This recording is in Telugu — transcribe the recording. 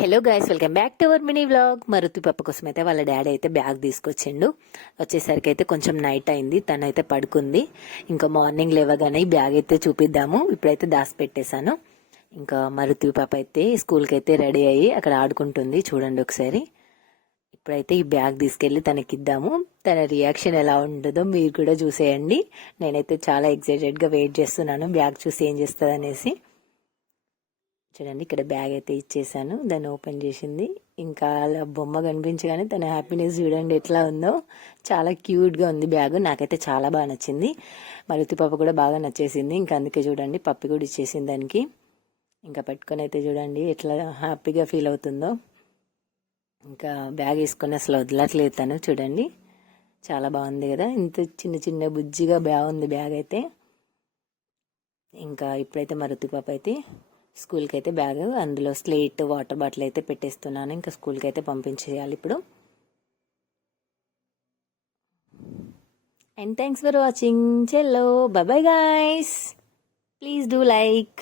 Hello guys, welcome back to our mini vlog. Maruti పాప కోసం అయితే వాళ్ళ డాడీ అయితే బ్యాగ్ తీసుకొచ్చిండు. వచ్చేసరికి అయితే కొంచెం నైట్ అయింది, తనైతే పడుకుంది. ఇంకా మార్నింగ్ లేవగానే ఈ బ్యాగ్ అయితే చూపిద్దాము. ఇప్పుడైతే దాసి పెట్టేశాను. ఇంకా మరుతి పాప అయితే స్కూల్కి అయితే రెడీ అయ్యి అక్కడ ఆడుకుంటుంది. చూడండి ఒకసారి. ఇప్పుడైతే ఈ బ్యాగ్ తీసుకెళ్లి తనకిద్దాము. తన రియాక్షన్ ఎలా ఉంటుందో మీరు కూడా చూసేయండి. నేనైతే చాలా ఎక్సైటెడ్గా వెయిట్ చేస్తున్నాను బ్యాగ్ చూసి ఏం చేస్తుంది అనేసి. చూడండి, ఇక్కడ బ్యాగ్ అయితే ఇచ్చేసాను. దాన్ని ఓపెన్ చేసింది. ఇంకా అలా బొమ్మ కనిపించగానే తన హ్యాపీనెస్ చూడండి ఎట్లా ఉందో. చాలా క్యూట్గా ఉంది బ్యాగ్. నాకైతే చాలా బాగా నచ్చింది. మరుతి పాప కూడా బాగా నచ్చేసింది. ఇంకా అందుకే చూడండి పప్పి కూడా ఇచ్చేసింది దానికి. ఇంకా పెట్టుకొని అయితే చూడండి ఎట్లా హ్యాపీగా ఫీల్ అవుతుందో. ఇంకా బ్యాగ్ వేసుకొని అసలు వదలట్లేదు తను. చూడండి చాలా బాగుంది కదా, ఇంత చిన్న చిన్న బుజ్జిగా బాగుంది బ్యాగ్ అయితే. ఇంకా ఇప్పుడైతే మరుతి పాప అయితే స్కూల్కి అయితే బ్యాగ్, అందులో స్లేట్, వాటర్ బాటిల్ అయితే పెట్టేస్తున్నాను. ఇంకా స్కూల్కి అయితే పంపించేయాలి ఇప్పుడు. And thanks for watching. చెల్లో, bye bye guys. Please do like.